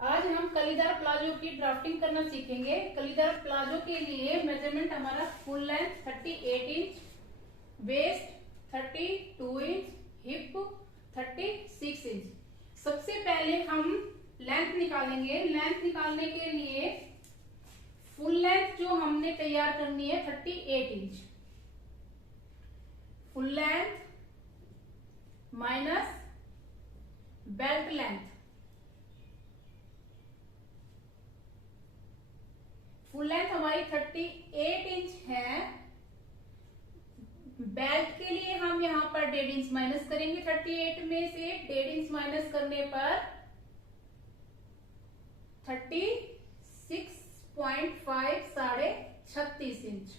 आज हम कलीदार प्लाजो की ड्राफ्टिंग करना सीखेंगे। कलीदार प्लाजो के लिए मेजरमेंट हमारा full length 38 inch, waist 32 inch, hip 36 inch. सबसे पहले हम लेंथ निकालेंगे। लेंथ निकालने के लिए फुल लेंथ जो हमने तैयार करनी है 38 inch, full length minus belt length. Full length हमारी 38 इंच है। बेल्ट के लिए हम यहां पर 1.5 इंच माइनस करेंगे। 38 में से 1.5 इंच माइनस करने पर 36.5 साढ़े 36 इंच।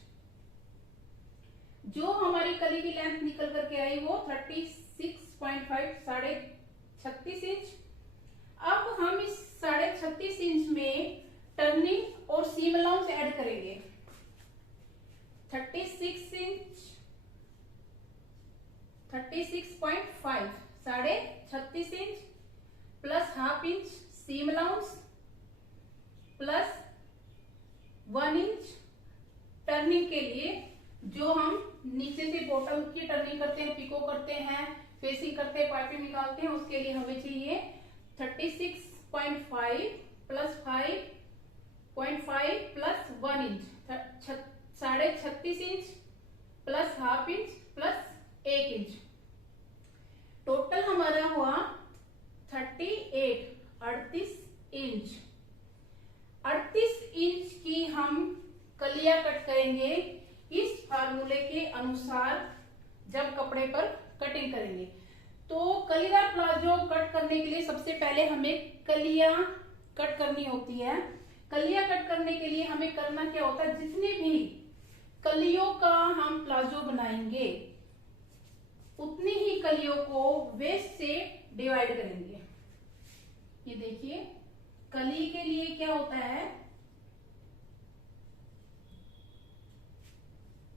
जो हमारी कली की लेंथ निकल करके आई वो 36.5 साढ़े 36 इंच। अब हम इस साढ़े 36 इंच में टर्निंग और सीम अलाउंस ऐड करेंगे। 36 इंच 36.5 साढ़े 36 inch plus half inch seam allowance plus 1 inch turning के लिए, जो हम नीचे से बॉटम की टर्निंग करते हैं, पिको करते हैं, फेसिंग करते हैं, पाइपिंग निकालते हैं, उसके लिए हमें चाहिए 36.5 प्लस 5.5 प्लस 1 इंच, साढ़े 36 inch plus half inch plus 1 inch. Total हमारा हुआ 38 इंच। 38 इंच की हम कलियां कट करेंगे इस फार्मूले के अनुसार जब कपड़े पर कटिंग करेंगे। तो कलीदार प्लाजो कट करने के लिए सबसे पहले हमें कलियां कट करनी होती है। कलियां कट करने के लिए हमें करना क्या होता है, जितनी भी कलियों का हम प्लाजो बनाएंगे उतनी ही कलियों को वेस्ट से डिवाइड करेंगे। ये देखिए, कली के लिए क्या होता है,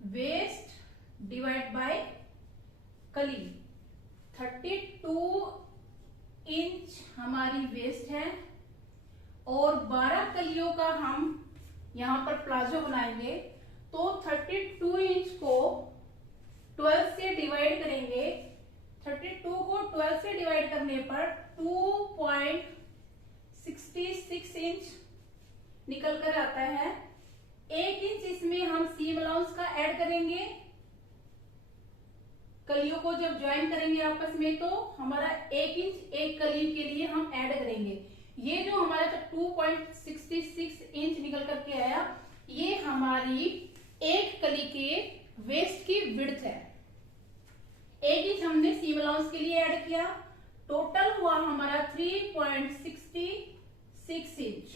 वेस्ट डिवाइड बाय कली। 32 इंच हमारी वेस्ट है और 12 कलियों का हम यहां पर प्लाजो बनाएंगे। तो 32 इंच को 12 से डिवाइड करेंगे। 32 को 12 से डिवाइड करने पर 2.66 इंच निकल कर आता है। 1 इंच इसमें हम सीम अलाउंस का ऐड करेंगे। कलियों को जब ज्वाइन करेंगे आपस में तो हमारा 1 इंच एक कली के लिए हम ऐड करेंगे। ये जो हमारा 2.66 इंच निकल करके आया, ये हमारी एक कली के वेस्ट की विड्थ है। 1 इंच हमने सीम अलाउंस के लिए ऐड किया। टोटल हुआ हमारा 3.66 इंच।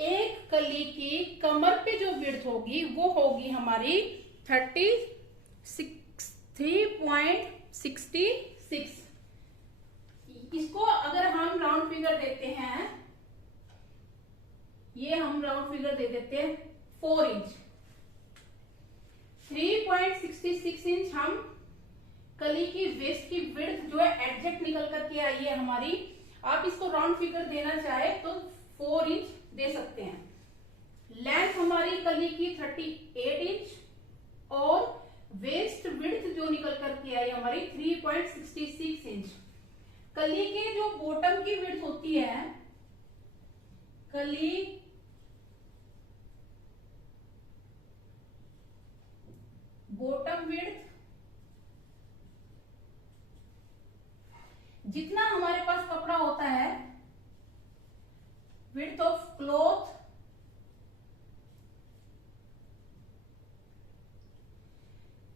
एक कली की कमर पे जो विड्थ होगी वो होगी हमारी 3.66। इसको अगर हम राउंड फिगर देते हैं, ये हम राउंड फिगर दे देते हैं 4 इंच। 3.66 इंच हम कली की वेस्ट की विड्थ जो है एग्जैक्ट निकल करके आई है हमारी। आप इसको राउंड फिगर देना चाहे तो 4 इंच दे सकते हैं। लेंथ हमारी कली की 38 इंच और वेस्ट विड्थ जो निकल करके आई हमारी 3.66 इंच। कली के जो बॉटम की विड्थ होती है, कली बॉटम विड्थ, जितना हमारे पास कपड़ा होता है, विड्थ ऑफ क्लॉथ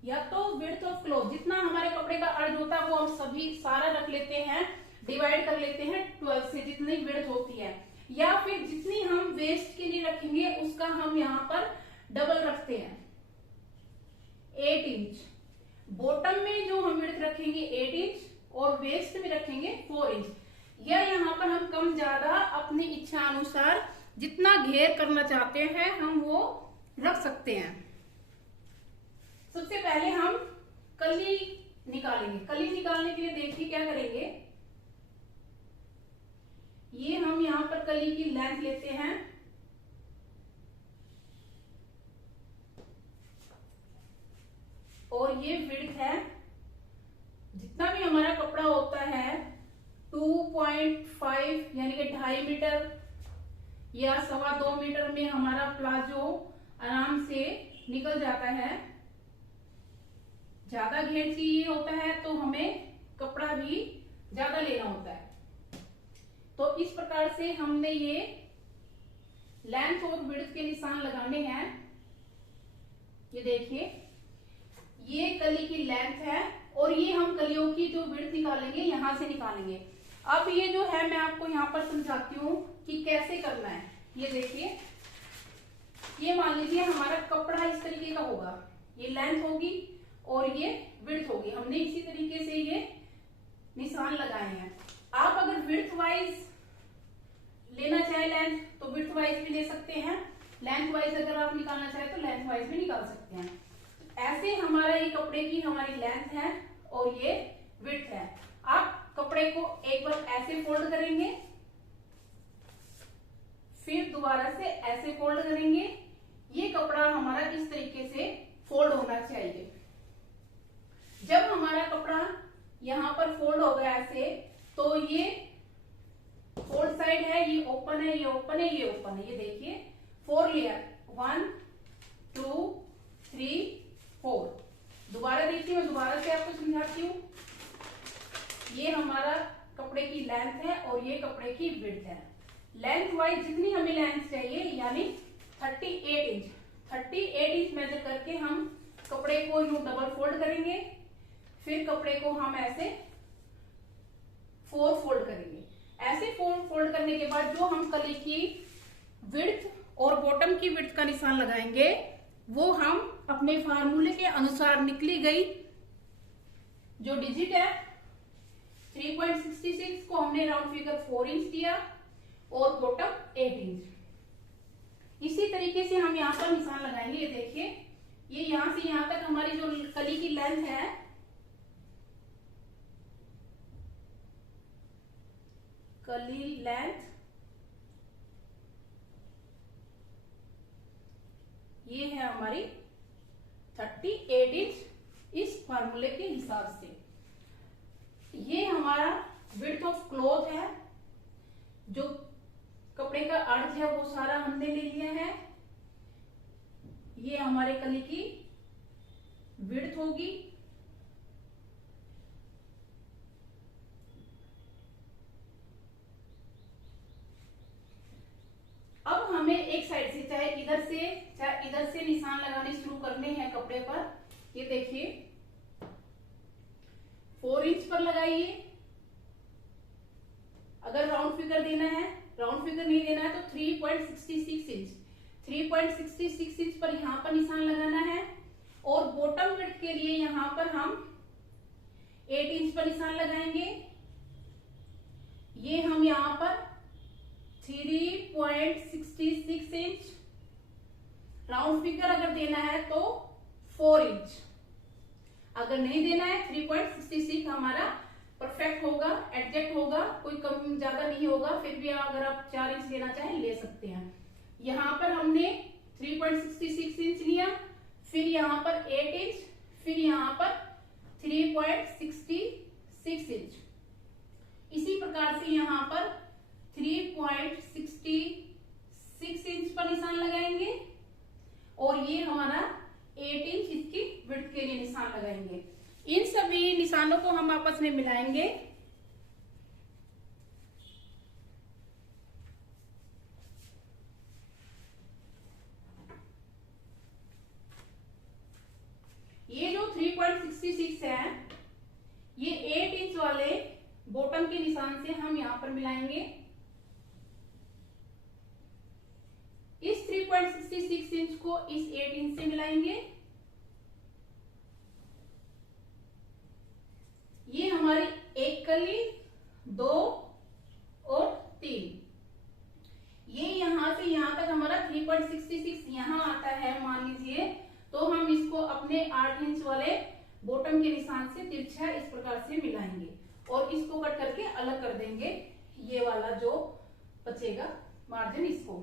या तो विड्थ ऑफ क्लॉथ, जितना हमारे कपड़े का अर्ज होता है वो हम सभी सारा रख लेते हैं, डिवाइड कर लेते हैं 12 से, जितनी विड्थ होती है। या फिर जितनी हम वेस्ट के लिए रखेंगे उसका हम यहां पर डबल रखते हैं, 8 इंच। बॉटम में जो हम विड्थ रखेंगे 8 इंच और वेस्ट में रखेंगे 4 इंच। या यहाँ पर हम कम ज्यादा अपनी इच्छा अनुसार जितना घेर करना चाहते हैं हम वो रख सकते हैं। सबसे पहले हम कली निकालेंगे। कली निकालने के लिए देखिए क्या करेंगे, ये कली की लेंथ लेते हैं, और ये विड्थ है। जितना भी हमारा कपड़ा होता है 2.5 यानी कि 2.5 मीटर या 2.25 मीटर में हमारा प्लाजो आराम से निकल जाता है। ज्यादा घेर चाहिए होता है तो हमें कपड़ा भी ज्यादा लेना होता है। तो इस प्रकार से हमने ये लेंथ और विड्थ के निशान लगाने हैं। ये देखिए, ये कली की लेंथ है और ये हम कलियों की जो विड्थ निकालेंगे यहां से निकालेंगे। अब ये जो है मैं आपको यहाँ पर समझाती हूँ कि कैसे करना है। ये देखिए, ये मान लीजिए हमारा कपड़ा इस तरीके का होगा, ये लेंथ होगी और ये विड्थ होगी। हमने इसी तरीके से ये निशान लगाए हैं। आप अगर विड्थ वाइज लेना चाहे लेंथ तो विड्थ वाइज भी ले सकते हैं, लेंथ वाइज अगर आप निकालना चाहे तो लेंथ वाइज भी निकाल सकते हैं। ऐसे हमारा ये कपड़े की हमारी लेंथ है और ये विड्थ है। आप कपड़े को एक बार ऐसे फोल्ड करेंगे, फिर दोबारा से ऐसे फोल्ड करेंगे। ये कपड़ा हमारा इस तरीके से फोल्ड होना चाहिए। जब हमारा कपड़ा यहां पर फोल्ड होगा ऐसे, तो ये फोल्ड साइड है, ये ओपन है, ये ओपन है, ये ओपन है। ये देखिए 4 लेयर, 1 2 3 4। दोबारा देखिए, मैं दोबारा से आपको समझाती हूँ। ये हमारा कपड़े की लेंथ है और ये कपड़े की विड्थ है। लेंथ वाइज जितनी हमें लेंथ चाहिए यानी 38 इंच, 38 इंच मेजर करके हम कपड़े को यूं डबल फोल्ड करेंगे, फिर कपड़े को हम ऐसे 4 फोल्ड करेंगे। ऐसे 4 फोल्ड करने के बाद जो हम कली की विड्थ और बॉटम की विड्थ का निशान लगाएंगे वो हम अपने फार्मूले के अनुसार निकली गई जो डिजिट है 3.66 को हमने राउंड फिगर 4 इंच दिया और बॉटम 8 इंच। इसी तरीके से हम यहाँ पर निशान लगाएंगे। ये देखिए, ये यहां से यहां तक हमारी जो कली की लेंथ है, कली लेंथ ये है हमारी 38 इंच इस फार्मूले के हिसाब से। ये हमारा विड्थ ऑफ क्लॉथ है, जो कपड़े का अर्ज है वो सारा हमने ले लिया है। ये हमारे कली की विड्थ होगी। अब हमें एक साइड से चाहे इधर से निशान लगाने शुरू करने हैं कपड़े पर। ये देखिए 4 इंच पर लगाइए। अगर राउंड फिगर देना है, राउंड फिगर नहीं देना है तो 3.66 इंच, 3.66 इंच पर यहां पर निशान लगाना है। और बॉटम विड्थ के लिए यहां पर हम 8 इंच पर निशान लगाएंगे। ये हम यहां पर 3.66 इंच, राउंड फिगर अगर देना है तो 4 इंच, अगर नहीं देना है 3.66 हमारा परफेक्ट होगा, एग्जैक्ट होगा, कोई कम ज्यादा नहीं होगा। फिर भी अगर आप 4 इंच लेना चाहें ले सकते हैं। यहाँ पर हमने 3.66 इंच लिया, फिर यहाँ पर 8 इंच, फिर यहाँ पर 3.66 इंच। इसी प्रकार से यहाँ पर 3.66 इंच पर निशान लगाएंगे और ये हमारा 8 इंच इसकी विड्थ के लिए निशान लगाएंगे। इन सभी निशानों को हम आपस में मिलाएंगे। ये जो 3.66 है, ये 8 इंच वाले बॉटम के निशान से हम यहां पर मिलाएंगे। इस 3.66 इंच को इस 8 इंच से मिलाएंगे। ये हमारी एक कली, 2 और 3। ये यहां से यहां तक हमारा 3.66 यहां आता है मान लीजिए, तो हम इसको अपने 8 इंच वाले बॉटम के निशान से तिरछा इस प्रकार से मिलाएंगे और इसको कट करके अलग कर देंगे। ये वाला जो बचेगा मार्जिन इसको,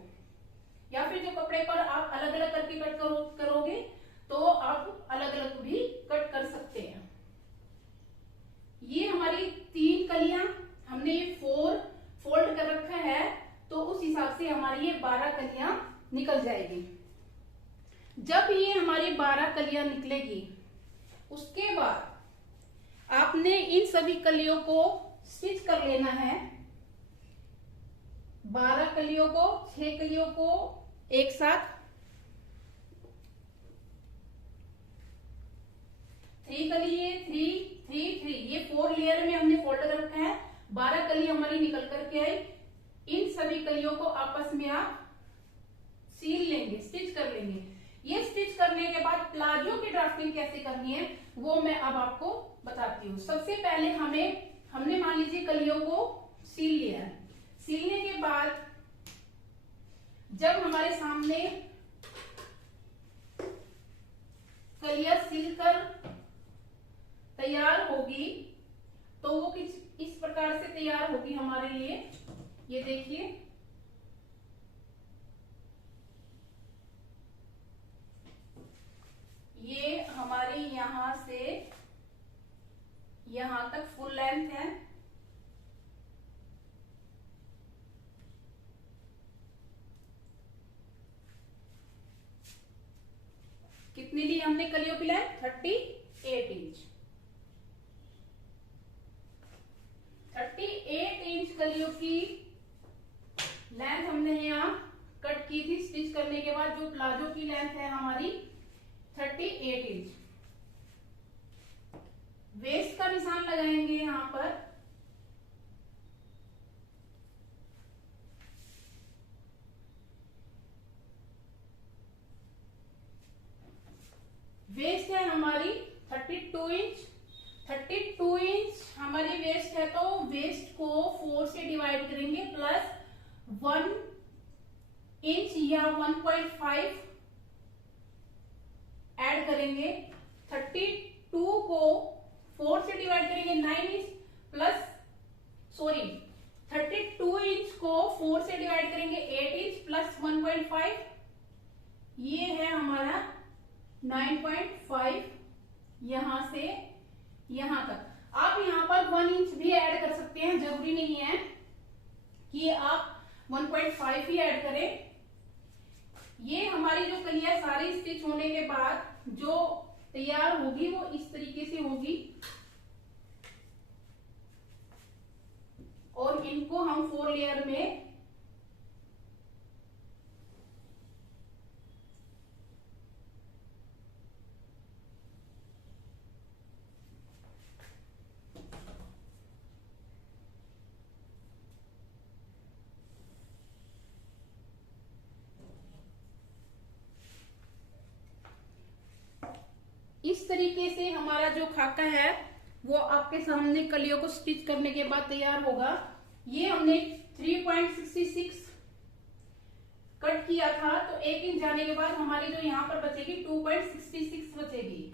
या फिर जो कपड़े पर आप अलग अलग करके कट करोगे तो आप अलग अलग भी कट कर सकते हैं। ये हमारी 3 कलियां हमने ये 4 फोल्ड कर रखा है, तो उस हिसाब से हमारी ये 12 कलियां निकल जाएगी। जब ये हमारी 12 कलियां निकलेगी, उसके बाद आपने इन सभी कलियों को स्टिच कर लेना है। 12 कलियों को, 6 कलियों को एक साथ 3 कली है, 3 3 3, ये 4 लेयर में हमने फोल्ड कर रखा है। 12 कली हमारी निकल करके आई। इन सभी कलियों को आपस में आप सील लेंगे, स्टिच कर लेंगे। ये स्टिच करने के बाद प्लाजो की ड्राफ्टिंग कैसे करनी है वो मैं अब आपको बताती हूँ। सबसे पहले हमने मान लीजिए कलियों को सील लिया है। सीलने के बाद जब हमारे सामने कलियां सिलकर तैयार होगी तो वो कुछ इस प्रकार से तैयार होगी हमारे लिए। ये देखिए, ये हमारी यहां से यहां तक फुल लेंथ है। कितनी ली हमने कलियों की लेंथ? 38 इंच। 38 इंच कलियों की लेंथ हमने यहाँ कट की थी स्टिच करने के बाद। जो प्लाजो की लेंथ है हमारी 38 इंच। वेस्ट का निशान लगाएंगे यहाँ पर। वेस्ट है हमारी 32 इंच। 32 इंच हमारी वेस्ट है, तो वेस्ट को 4 से डिवाइड करेंगे, प्लस 1 इंच या 1.5 ऐड करेंगे। 32 को 4 से डिवाइड करेंगे 9 इंच, प्लस 32 इंच को 4 से डिवाइड करेंगे 8 इंच, प्लस 1.5, ये है हमारा 9.5 यहां से यहां तक। आप यहां पर 1 इंच भी ऐड कर सकते हैं, जरूरी नहीं है कि आप 1.5 ही ऐड करें। ये हमारी जो कलियां सारी स्टिच होने के बाद जो तैयार होगी वो इस तरीके से होगी, और इनको हम 4 लेयर में इस तरीके से हमारा जो खाका है वो आपके सामने कलियों को स्टिच करने के बाद तैयार होगा। ये हमने 3.66 कट किया था, तो 1 इंच जाने के बाद हमारी जो यहाँ पर बचेगी 2.66 बचेगी।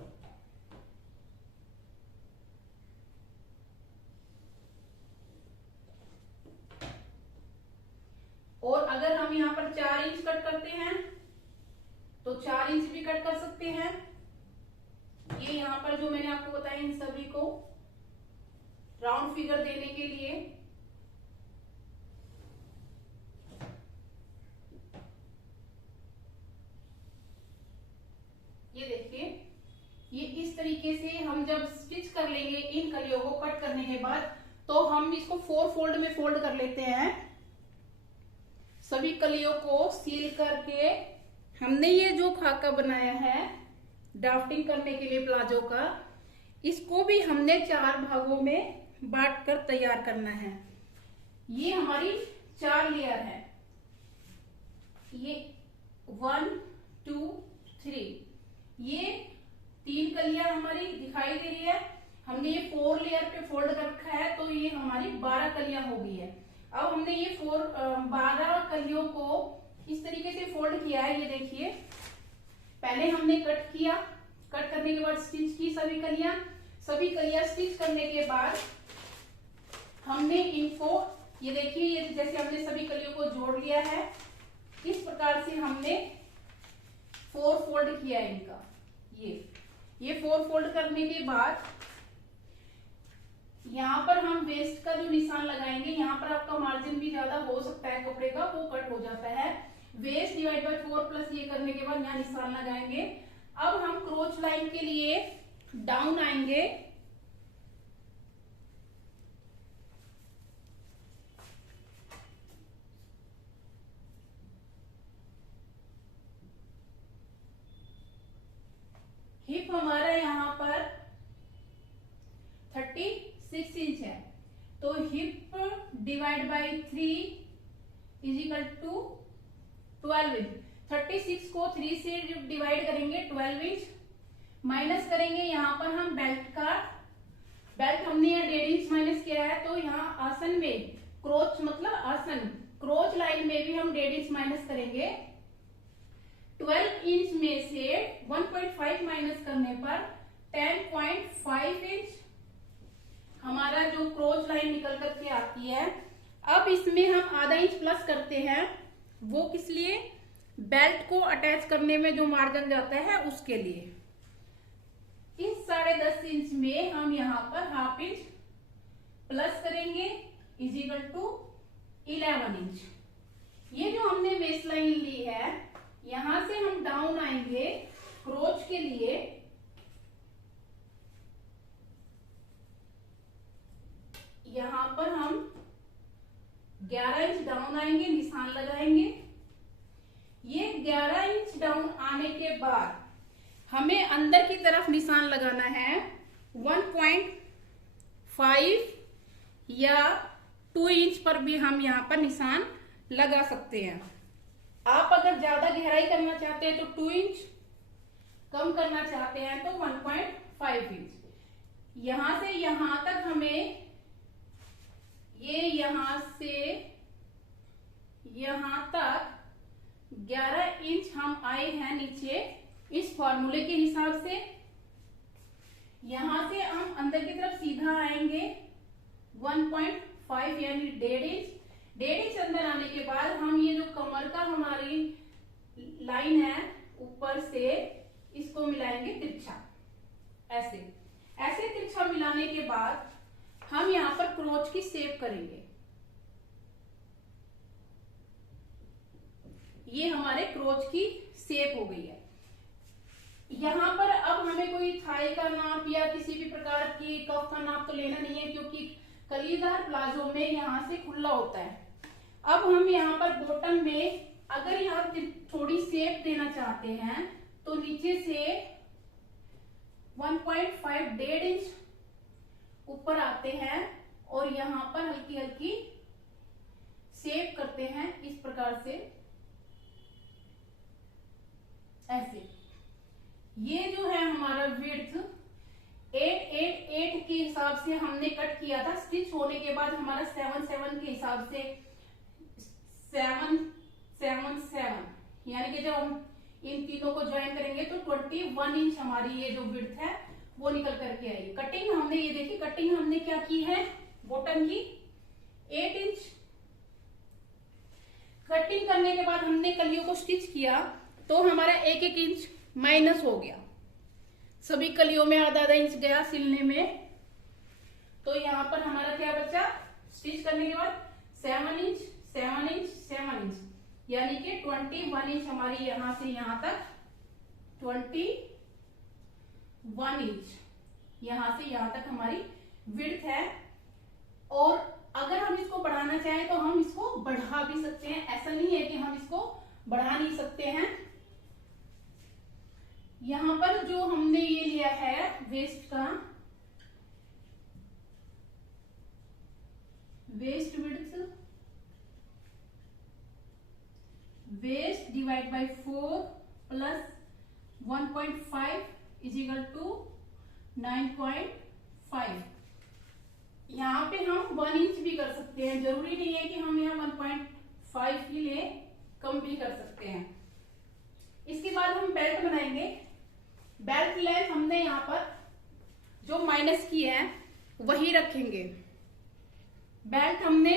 और अगर हम यहाँ पर 4 इंच कट करते हैं तो 4 इंच भी कट कर सकते हैं। ये यहाँ पर जो मैंने आपको बताया इन सभी को राउंड फिगर देने के लिए। ये देखिए, ये इस तरीके से हम जब स्टिच कर लेंगे इन कलियों को कट करने के बाद, तो हम इसको 4 फोल्ड में फोल्ड कर लेते हैं। सभी कलियों को सील करके हमने ये जो खाका बनाया है ड्राफ्टिंग करने के लिए प्लाजो का, इसको भी हमने 4 भागों में बांट कर तैयार करना है। ये हमारी 4 लेयर है। ये 1 2 3, ये 3 कलियां हमारी दिखाई दे रही है। हमने ये 4 लेयर पे फोल्ड कर रखा है, तो ये हमारी 12 कलियां हो गई है। अब हमने ये 12 कलियों को इस तरीके से फोल्ड किया है। ये देखिए, पहले हमने कट किया, कट करने के बाद स्टिच की सभी कलियां स्टिच करने के बाद हमने इनको ये देखिए, ये जैसे हमने सभी कलियों को जोड़ लिया है, इस प्रकार से हमने 4 फोल्ड किया है इनका। ये 4 फोल्ड करने के बाद यहाँ पर हम वेस्ट का जो निशान लगाएंगे, यहाँ पर आपका मार्जिन भी ज्यादा हो सकता है कपड़े का, वो कट हो जाता है। वेस्ट डिवाइड बाय 4 प्लस ये करने के बाद यहाँ निशान लगाएंगे। अब हम क्रोच लाइन के लिए डाउन आएंगे, हिप हमारा यहाँ पर 36 इंच है, तो hip divide by 3 is equal to 12 inch. 36 को 3 से डिवाइड करेंगे 12 इंच, माइनस करेंगे यहाँ पर हम बेल्ट का। बेल्ट हमने यहाँ 1.5 इंच माइनस किया है, तो यहाँ आसन में क्रोच मतलब आसन, क्रोच लाइन में भी हम 1.5 इंच माइनस करेंगे। 12 इंच में से 1.5 माइनस करने पर 10.5 इंच हमारा जो क्रोच लाइन निकल करके आती है। अब इसमें हम आधा इंच प्लस करते हैं, वो किस लिए? बेल्ट को अटैच करने में जो मार्जिन जाता है उसके लिए। इस 10.5 इंच में हम यहाँ पर हाफ इंच प्लस करेंगे इज इक्वल टू 11 इंच। ये जो हमने वेस्ट लाइन ली है, यहां से हम डाउन आएंगे क्रोच के लिए, यहां पर हम 11 इंच डाउन आएंगे, निशान लगाएंगे। ये 11 इंच डाउन आने के बाद हमें अंदर की तरफ निशान लगाना है 1.5 या 2 इंच पर भी हम यहाँ पर निशान लगा सकते हैं। आप अगर ज्यादा गहराई करना चाहते हैं तो 2 इंच, कम करना चाहते हैं तो 1.5 इंच। यहां से यहां तक हमें, ये यहां से यहां तक 11 इंच हम आए हैं नीचे इस फॉर्मूले के हिसाब से। यहां से हम अंदर की तरफ सीधा आएंगे 1.5 यानी 1.5 इंच। 1.5 इंच अंदर आने के बाद हम ये जो कमर का हमारी लाइन है ऊपर से, इसको मिलाएंगे तिरछा, ऐसे ऐसे तिरछा मिलाने के बाद हम यहाँ पर क्रोच की शेप करेंगे। ये हमारे क्रोच की शेप हो गई है। यहाँ पर अब हमें कोई थाई का नाप या किसी भी प्रकार की कफ का नाप तो लेना नहीं है, क्योंकि कलीदार प्लाजो में यहाँ से खुला होता है। अब हम यहाँ पर बॉटम में अगर यहाँ थोड़ी शेप देना चाहते हैं तो नीचे से 1.5 1.5 इंच ऊपर आते हैं और यहाँ पर हल्की हल्की शेप करते हैं इस प्रकार से, ऐसे। ये जो है हमारा विड्थ 8 के हिसाब से हमने कट किया था। स्टिच होने के बाद हमारा 7 के हिसाब से 7 यानी कि जब हम इन तीनों को ज्वाइन करेंगे तो 21 इंच हमारी ये जो विड्थ है वो निकल करके आएगी। कटिंग हमने, ये देखिए कटिंग हमने क्या की है बॉटम की 8 इंच। कटिंग करने के बाद हमने कलियों को स्टिच किया तो हमारा 1 इंच माइनस हो गया। सभी कलियों में आधा इंच गया सिलने में, तो यहाँ पर हमारा क्या बचा? स्टिच करने के बाद 7 इंच यानी कि 21 इंच हमारी यहां से यहां तक 21 इंच यहां से यहां तक हमारी विड्थ है। और अगर हम इसको बढ़ाना चाहें तो हम इसको बढ़ा भी सकते हैं, ऐसा नहीं है कि हम इसको बढ़ा नहीं सकते हैं। यहां पर जो हमने ये लिया है वेस्ट का, waist width, waist divide by 4 plus 1.5 is equal to 9.5। यहाँ पे हम 1 इंच भी कर सकते हैं, जरूरी नहीं है कि हम यहाँ 1.5 ही ले, कम भी कर सकते हैं। इसके बाद हम बेल्ट बनाएंगे। बेल्ट लेंथ हमने यहाँ पर जो माइनस की है वही रखेंगे। बेल्ट हमने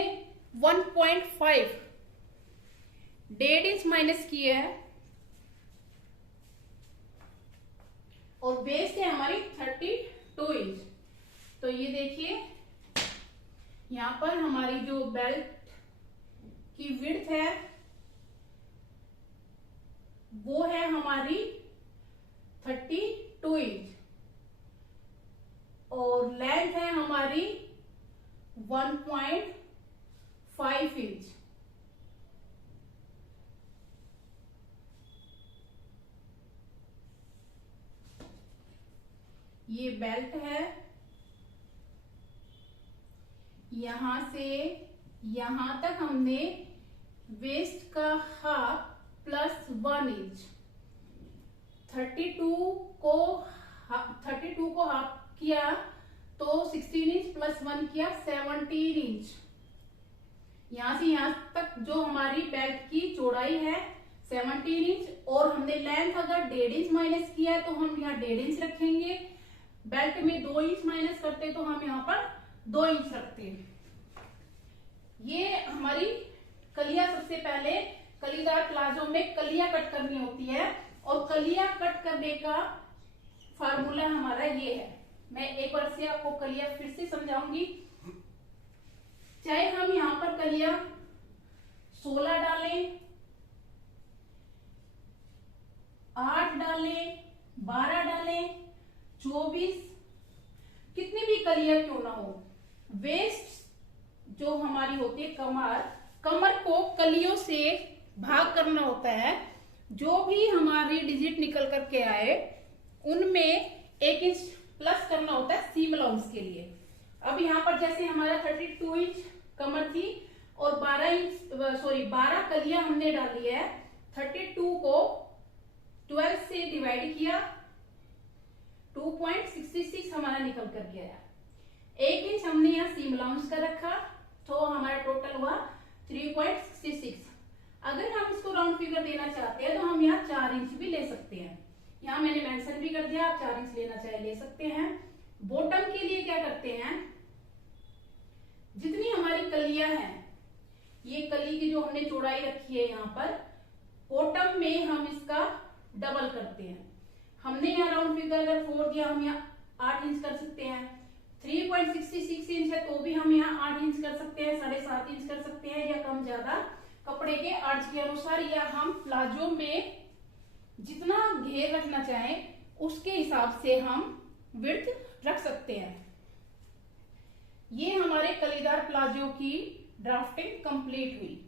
1.5 1.5 इंच माइनस किया है और वेस्ट है हमारी 32 इंच। तो ये देखिए यहां पर हमारी जो बेल्ट की विड्थ है वो है हमारी 32 इंच और लेंथ है हमारी 1.5 इंच। ये बेल्ट है, यहां से यहां तक हमने वेस्ट का हाफ प्लस 1 इंच 32 को हाफ किया तो 16 इंच प्लस 1 किया 17 इंच। यहां से यहां तक जो हमारी बेल्ट की चौड़ाई है 17 इंच और हमने लेंथ अगर 1.5 इंच माइनस किया है तो हम यहाँ 1.5 इंच रखेंगे। बेल्ट में 2 इंच माइनस करते तो हम यहाँ पर 2 इंच रखते हैं। ये हमारी कलिया, सबसे पहले कलीदार प्लाजो में कलिया कट करनी होती है और कलिया कट करने का फार्मूला हमारा ये है। मैं एक बार से आपको कलिया फिर से समझाऊंगी। चाहे हम यहाँ पर कलिया 16 डालें, 8 डालें, 12 डालें, 24, कितनी भी कलिया क्यों ना हो, वेस्ट जो हमारी होती है कमर को कलियों से भाग करना होता है। जो भी हमारी डिजिट निकल करके आए उनमें 1 इंच प्लस करना होता है सीम अलाउंस के लिए। अब यहाँ पर जैसे हमारा 32 इंच कमर थी और 12 कलिया हमने डाली है, 32 को 12 से डिवाइड किया, 2.66 हमारा निकल कर गया। 1 इंच हमने यहाँ सीम अलाउंस का रखा तो हमारा टोटल हुआ 3.66। अगर हम इसको राउंड फिगर देना चाहते हैं तो हम यहाँ 4 इंच भी ले सकते हैं। यहाँ मैंने मेंशन भी कर दिया, आप 4 इंच लेना चाहे ले सकते हैं। बॉटम के लिए क्या करते हैं, जितनी हमारी कलियां हैं, ये कली की जो हमने चौड़ाई रखी है यहाँ पर, बॉटम में हम इसका डबल करते हैं। हमने यहाँ राउंड फिगर अगर 4 दिया, हम यहाँ 8 इंच कर सकते हैं। 3.66 इंच है तो भी हम यहाँ 8 इंच कर सकते हैं, 7.5 इंच कर सकते हैं, या कम ज्यादा कपड़े के अर्ज के अनुसार, या हम प्लाजो में जितना घेर रखना चाहें उसके हिसाब से हम विड्थ रख सकते हैं। ये हमारे कलीदार प्लाजो की ड्राफ्टिंग कंप्लीट हुई।